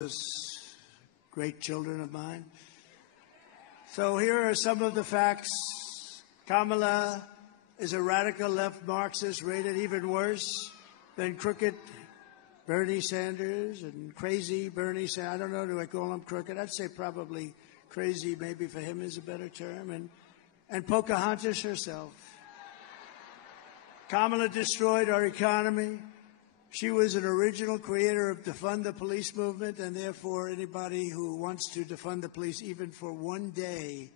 Those great children of mine. So here are some of the facts. Kamala is a radical left Marxist, rated even worse than crooked Bernie Sanders and crazy Bernie Sanders. I don't know, do I call him crooked? I'd say probably crazy, maybe for him is a better term. And Pocahontas herself. Kamala destroyed our economy. She was an original creator of defund the police movement, and therefore anybody who wants to defund the police even for one day,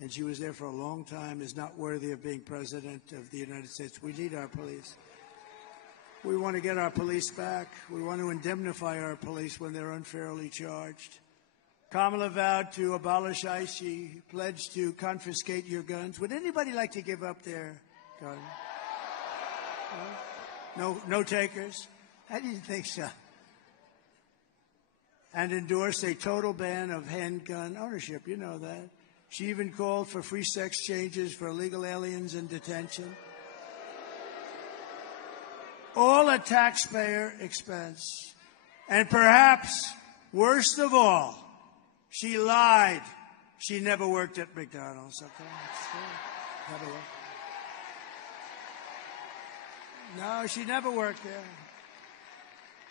and she was there for a long time, is not worthy of being president of the United States. We need our police. We want to get our police back. We want to indemnify our police when they're unfairly charged. Kamala vowed to abolish ICE. She pledged to confiscate your guns. Would anybody like to give up their gun? No takers? I didn't think so. And endorsed a total ban of handgun ownership. You know that. She even called for free sex changes for illegal aliens in detention. All at taxpayer expense. And perhaps, worst of all, she lied. She never worked at McDonald's. Okay? Never worked. No, she never worked there.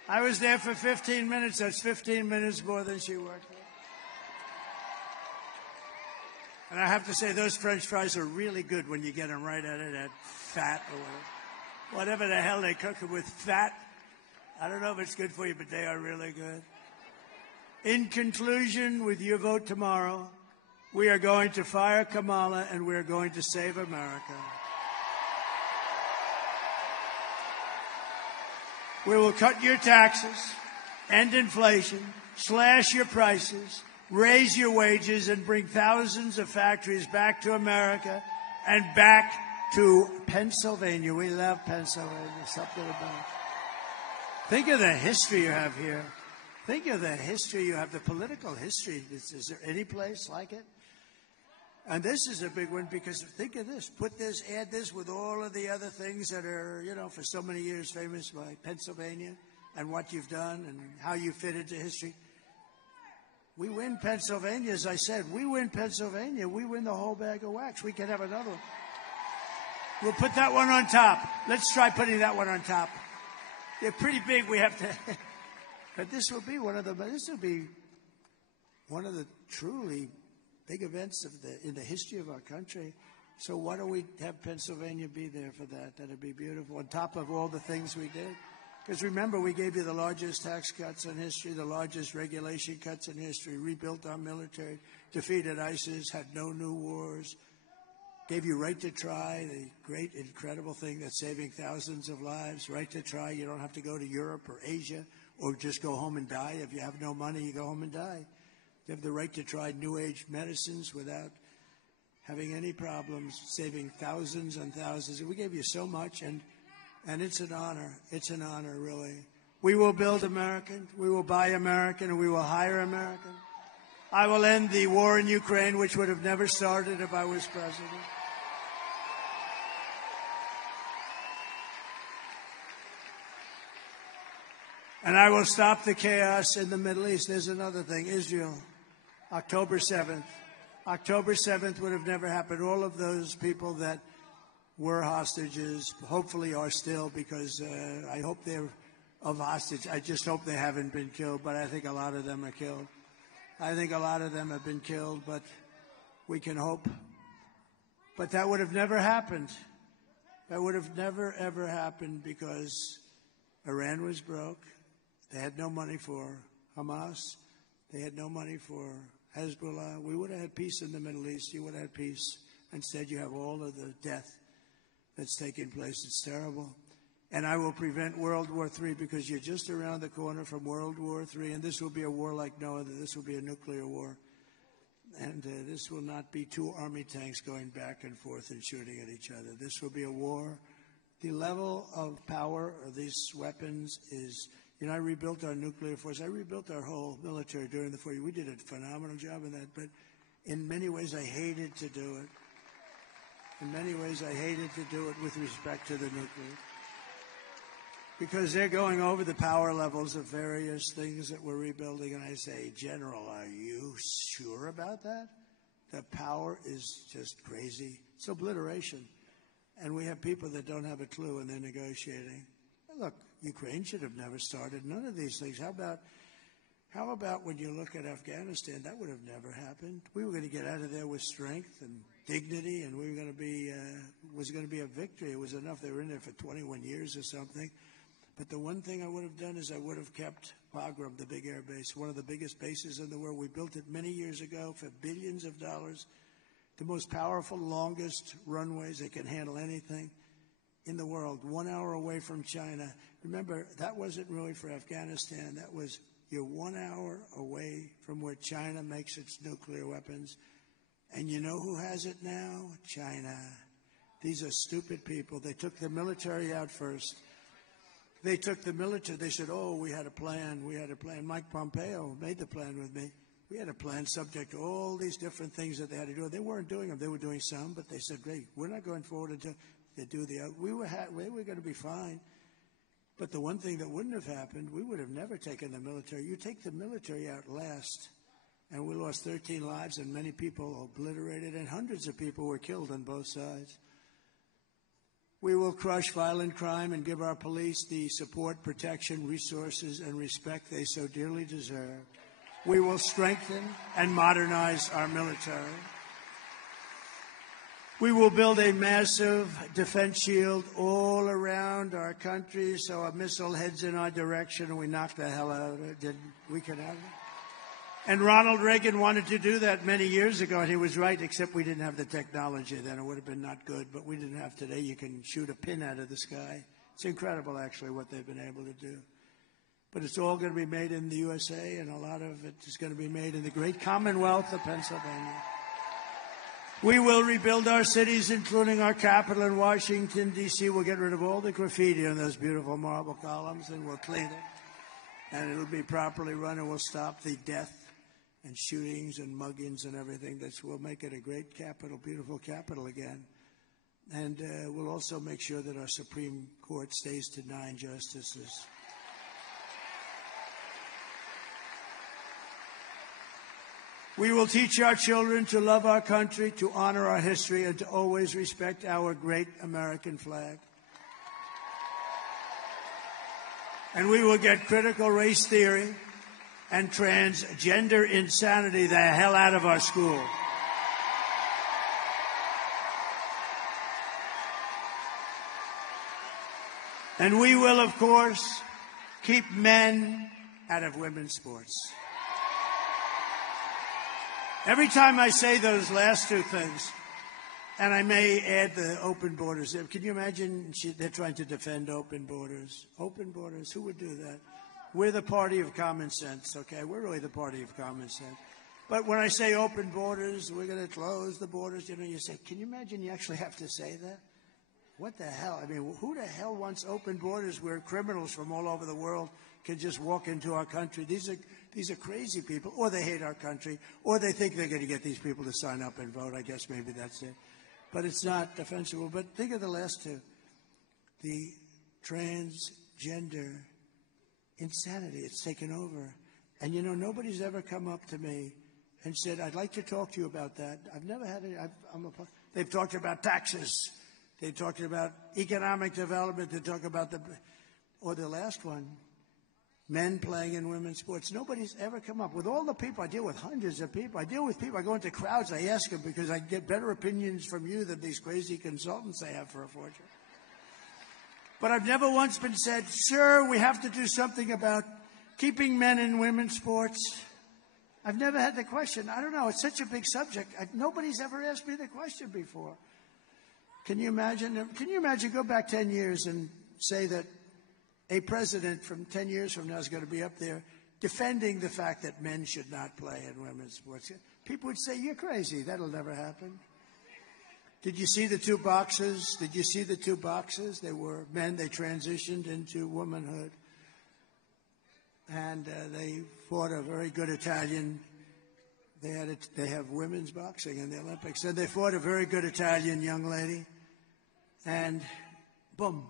I was there for 15 minutes. That's 15 minutes more than she worked there. And I have to say, those French fries are really good when you get them right out of that fat or whatever the hell they cook them with, fat. I don't know if it's good for you, but they are really good. In conclusion, with your vote tomorrow, we are going to fire Kamala and we are going to save America. We will cut your taxes, end inflation, slash your prices, raise your wages, and bring thousands of factories back to America and back to Pennsylvania. We love Pennsylvania. Something about it. Think of the history you have here. Think of the history you have, the political history. Is there any place like it? And this is a big one because think of this. Put this, add this with all of the other things that are, for so many years famous by Pennsylvania and what you've done and how you fit into history. We win Pennsylvania, as I said. We win Pennsylvania. We win the whole bag of wax. We can have another one. We'll put that one on top. Let's try putting that one on top. They're pretty big. We have to. But this will be one of the truly big events in the history of our country. So why don't we have Pennsylvania be there for that? That'd be beautiful. On top of all the things we did. Because remember, we gave you the largest tax cuts in history, the largest regulation cuts in history, rebuilt our military, defeated ISIS, had no new wars, gave you right to try, the great, incredible thing that's saving thousands of lives, right to try. You don't have to go to Europe or Asia or just go home and die. If you have no money, you go home and die. You have the right to try new age medicines without having any problems, saving thousands and thousands. We gave you so much, and it's an honor. It's an honor, really. We will build American, we will buy American, and we will hire American. I will end the war in Ukraine, which would have never started if I was president. And I will stop the chaos in the Middle East. There's another thing, Israel. October 7th. October 7th would have never happened. All of those people that were hostages hopefully are still, because I hope they're of hostage. I just hope they haven't been killed, but I think a lot of them are killed. I think a lot of them have been killed, but we can hope. But that would have never happened. That would have never, ever happened because Iran was broke. They had no money for Hamas. They had no money for Hezbollah. We would have had peace in the Middle East. You would have had peace. Instead, you have all of the death that's taking place. It's terrible. And I will prevent World War III because you're just around the corner from World War III, and this will be a war like no other. This will be a nuclear war. And this will not be two army tanks going back and forth and shooting at each other. This will be a war. The level of power of these weapons is... I rebuilt our nuclear force. I rebuilt our whole military during the 40 years. We did a phenomenal job in that, but in many ways I hated to do it. In many ways I hated to do it with respect to the nuclear. because they're going over the power levels of various things that we're rebuilding. And I say, General, are you sure about that? The power is just crazy. It's obliteration. And we have people that don't have a clue, and they're negotiating. Look, Ukraine should have never started none of these things. How about when you look at Afghanistan? That would have never happened. We were going to get out of there with strength and dignity, and we were going to be was going to be a victory. It was enough. They were in there for 21 years or something. But the one thing I would have done is I would have kept Bagram, the big air base, one of the biggest bases in the world. We built it many years ago for billions of dollars. The most powerful, longest runways that can handle anything in the world, 1 hour away from China. Remember, that wasn't really for Afghanistan. That was you're 1 hour away from where China makes its nuclear weapons. And you know who has it now? China. These are stupid people. They took the military out first. They took the military. They said, oh, we had a plan. We had a plan. Mike Pompeo made the plan with me. We had a plan subject to all these different things that they had to do. They weren't doing them. They were doing some, but they said, great, we're not going forward until they do the other. We were going to be fine. But the one thing that wouldn't have happened, we would have never taken the military. You take the military out last, and we lost 13 lives, and many people obliterated, and hundreds of people were killed on both sides. We will crush violent crime and give our police the support, protection, resources, and respect they so dearly deserve. We will strengthen and modernize our military. We will build a massive defense shield all around our country so a missile heads in our direction and we knock the hell out of it. We can have it. And Ronald Reagan wanted to do that many years ago, and he was right, except we didn't have the technology then. It would have been not good, but we didn't have today. You can shoot a pin out of the sky. It's incredible, actually, what they've been able to do. But it's all going to be made in the USA, and a lot of it is going to be made in the great Commonwealth of Pennsylvania. We will rebuild our cities, including our capital in Washington, D.C. We'll get rid of all the graffiti on those beautiful marble columns, and we'll clean it. And it'll be properly run, and we'll stop the death and shootings and muggings and everything. We'll make it a great capital, beautiful capital again. And we'll also make sure that our Supreme Court stays to 9 justices. We will teach our children to love our country, to honor our history, and to always respect our great American flag. And we will get critical race theory and transgender insanity the hell out of our school. And we will, of course, keep men out of women's sports. Every time I say those last two things, and I may add the open borders. Can you imagine they're trying to defend open borders? Open borders, who would do that? We're the party of common sense, okay? We're really the party of common sense. But when I say open borders, we're going to close the borders, you say, can you imagine you actually have to say that? What the hell? I mean, who the hell wants open borders where criminals from all over the world can just walk into our country? These are crazy people, or they hate our country, or they think they're going to get these people to sign up and vote. I guess maybe that's it. But it's not defensible. But think of the last two. The transgender insanity. It's taken over. And, nobody's ever come up to me and said, I'd like to talk to you about that. I've never had it. They've talked about taxes. They talked about economic development. They talk about the last one, men playing in women's sports. Nobody's ever come up. With all the people, I deal with hundreds of people. I deal with people. I go into crowds. I ask them because I get better opinions from you than these crazy consultants I have for a fortune. But I've never once been said, sir, we have to do something about keeping men in women's sports. I've never had the question. I don't know. It's such a big subject. Nobody's ever asked me the question before. Can you imagine? Go back 10 years and say that a president from 10 years from now is going to be up there defending the fact that men should not play in women's sports. People would say, you're crazy. That'll never happen. Did you see the two boxes? They were men. They transitioned into womanhood. And they fought a very good Italian. They have women's boxing in the Olympics. And they fought a very good Italian young lady. And boom,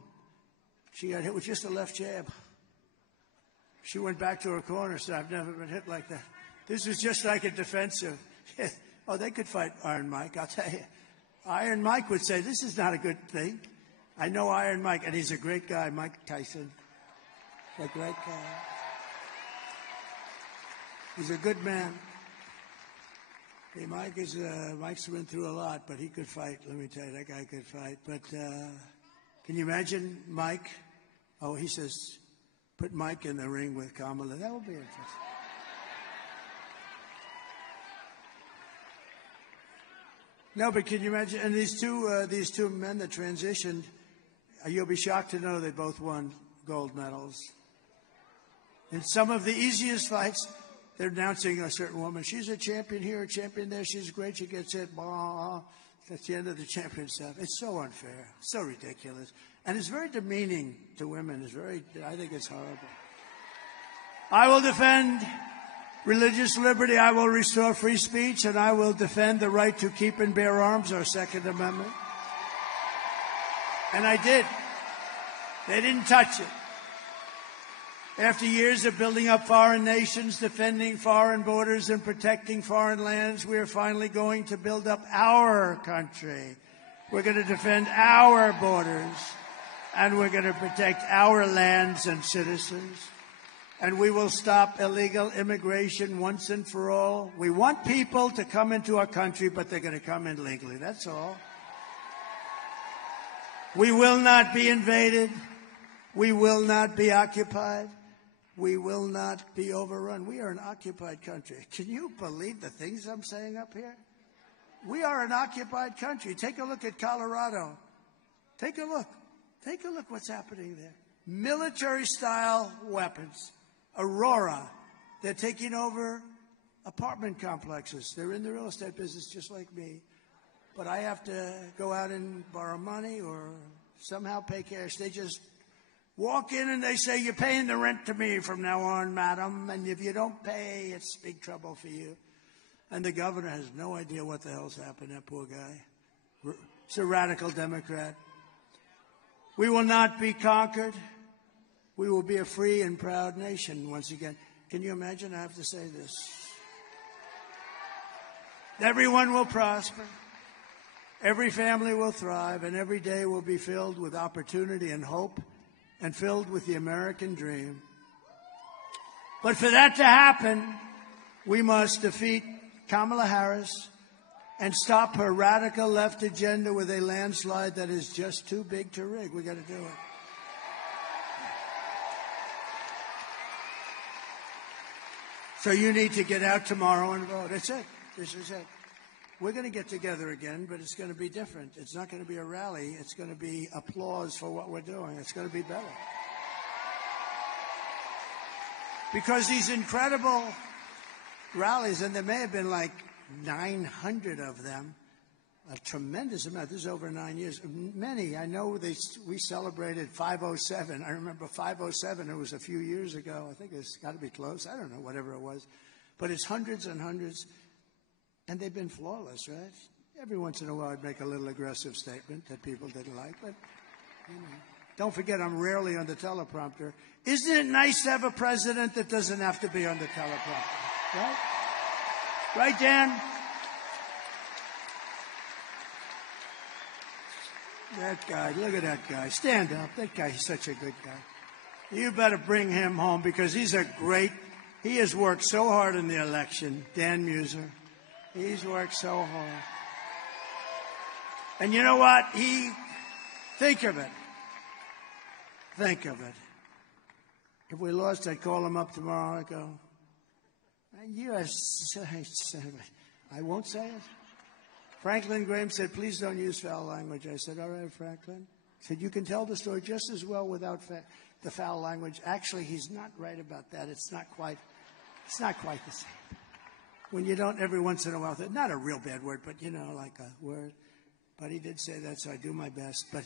She got hit with just a left jab. She went back to her corner, said, I've never been hit like that. This is just like a defensive. Oh, they could fight Iron Mike, I'll tell you. Iron Mike would say, this is not a good thing. I know Iron Mike, and he's a great guy, Mike Tyson. A great guy. He's a good man. Hey, Mike's been through a lot, but he could fight. Let me tell you, that guy could fight. But can you imagine Mike? Oh, he says, put Mike in the ring with Kamala. That would be interesting. No, but can you imagine? And these two men that transitioned, you'll be shocked to know they both won gold medals. In some of the easiest fights, they're announcing a certain woman. She's a champion here, a champion there. She's great. She gets hit. Blah. That's the end of the champion stuff. It's so unfair, so ridiculous, and it's very demeaning to women. I think it's horrible. I will defend religious liberty. I will restore free speech, and I will defend the right to keep and bear arms, our Second Amendment. And I did. They didn't touch it. After years of building up foreign nations, defending foreign borders, and protecting foreign lands, we are finally going to build up our country. We're going to defend our borders, and we're going to protect our lands and citizens. And we will stop illegal immigration once and for all. We want people to come into our country, but they're going to come in legally. That's all. We will not be invaded. We will not be occupied. We will not be overrun. We are an occupied country. Can you believe the things I'm saying up here? We are an occupied country. Take a look at Colorado. Take a look. Take a look what's happening there. Military-style weapons. Aurora. They're taking over apartment complexes. They're in the real estate business just like me. But I have to go out and borrow money or somehow pay cash. They just walk in and they say, you're paying the rent to me from now on, madam. And if you don't pay, it's big trouble for you. And the governor has no idea what the hell's happened, that poor guy. He's a radical Democrat. We will not be conquered. We will be a free and proud nation once again. Can you imagine? I have to say this. Everyone will prosper. Every family will thrive, and every day will be filled with opportunity and hope and filled with the American dream. But for that to happen, we must defeat Kamala Harris and stop her radical left agenda with a landslide that is just too big to rig. We got to do it. So you need to get out tomorrow and vote. That's it. This is it. We're going to get together again, but it's going to be different. It's not going to be a rally. It's going to be applause for what we're doing. It's going to be better. Because these incredible rallies, and there may have been like 900 of them, a tremendous amount. This is over 9 years. Many, I know we celebrated 507. I remember 507. It was a few years ago. I think it's got to be close. I don't know, whatever it was. But it's hundreds and hundreds. And they've been flawless, right? Every once in a while I'd make a little aggressive statement that people didn't like. But, you know, don't forget I'm rarely on the teleprompter. Isn't it nice to have a president that doesn't have to be on the teleprompter? Right? Right, Dan? That guy, look at that guy. Stand up. That guy, he's such a good guy. You better bring him home because he has worked so hard in the election, Dan Muser. He's worked so hard. And you know what? Think of it. Think of it. If we lost, I'd call him up tomorrow. I'd go, I won't say it. Franklin Graham said, please don't use foul language. I said, all right, Franklin. He said, you can tell the story just as well without the foul language. Actually, he's not right about that. It's not quite the same. When you don't, every once in a while, not a real bad word, but, you know, like a word. But he did say that, so I do my best. But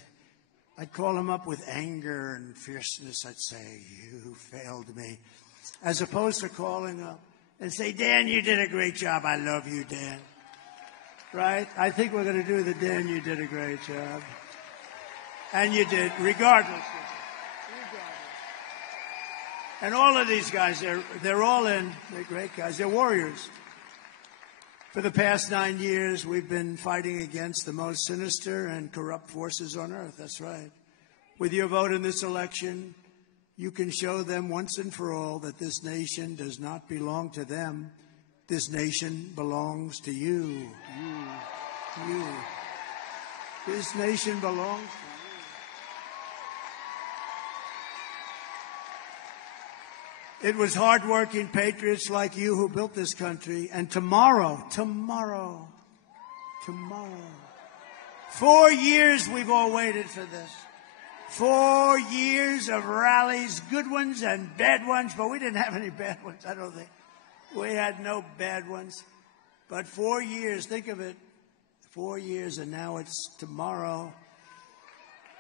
I'd call him up with anger and fierceness. I'd say, you failed me. As opposed to calling up and say, Dan, you did a great job. I love you, Dan. Right? I think we're going to do the Dan, you did a great job. And you did, regardless. And all of these guys, they're all in. They're great guys. They're warriors. For the past 9 years, we've been fighting against the most sinister and corrupt forces on earth. That's right. With your vote in this election, you can show them once and for all that this nation does not belong to them. This nation belongs to you. You. This nation belongs to you. It was hardworking patriots like you who built this country. And tomorrow, 4 years we've all waited for this. 4 years of rallies, good ones and bad ones, but we didn't have any bad ones, I don't think. We had no bad ones. But 4 years, think of it, 4 years, and now it's tomorrow.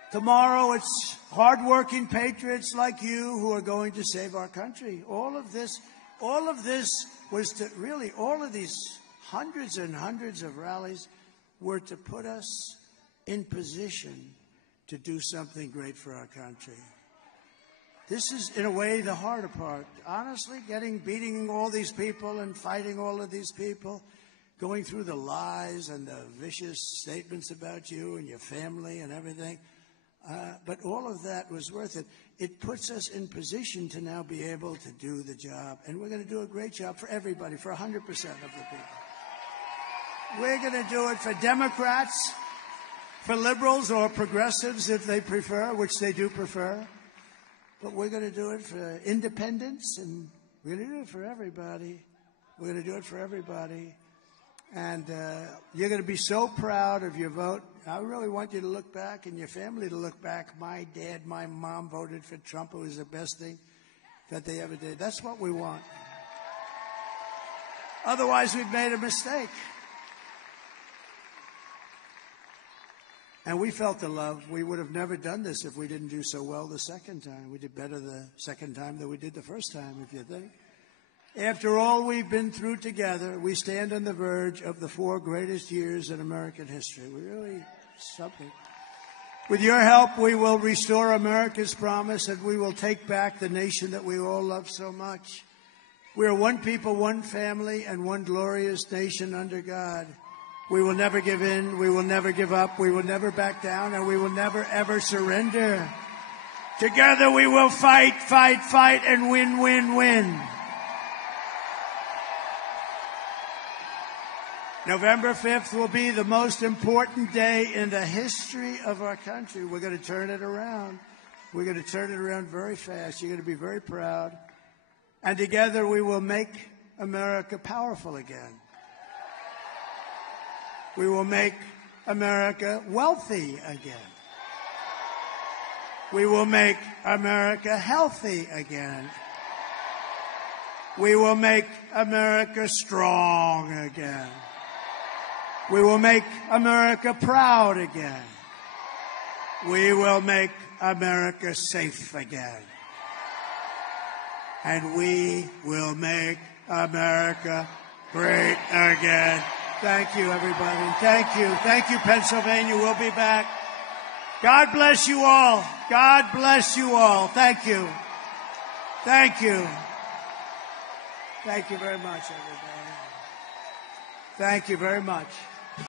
Tomorrow it's hardworking patriots like you who are going to save our country. All of this was to really, all of these hundreds and hundreds of rallies were to put us in position to do something great for our country. This is, in a way, the harder part. Honestly, beating all these people and fighting all of these people, going through the lies and the vicious statements about you and your family and everything. But all of that was worth it. It puts us in position to now be able to do the job. And we're going to do a great job for everybody, for 100% of the people. We're going to do it for Democrats, for liberals or progressives if they prefer, which they do prefer. But we're going to do it for independents, and we're going to do it for everybody. We're going to do it for everybody. And you're going to be so proud of your vote. I really want you to look back and your family to look back. My dad, my mom voted for Trump. It was the best thing that they ever did. That's what we want. Otherwise, we've made a mistake. And we felt the love. We would have never done this if we didn't do so well the second time. We did better the second time than we did the first time, if you think. After all we've been through together, we stand on the verge of the 4 greatest years in American history. We're really something. With your help, we will restore America's promise, and we will take back the nation that we all love so much. We are one people, one family, and one glorious nation under God. We will never give in, we will never give up, we will never back down, and we will never, ever surrender. Together we will fight, fight, fight, and win, win, win. November 5th will be the most important day in the history of our country. We're going to turn it around. We're going to turn it around very fast. You're going to be very proud. And together we will make America powerful again. We will make America wealthy again. We will make America healthy again. We will make America strong again. We will make America proud again. We will make America safe again. And we will make America great again. Thank you, everybody. Thank you. Thank you, Pennsylvania. We'll be back. God bless you all. God bless you all. Thank you. Thank you. Thank you very much, everybody. Thank you very much.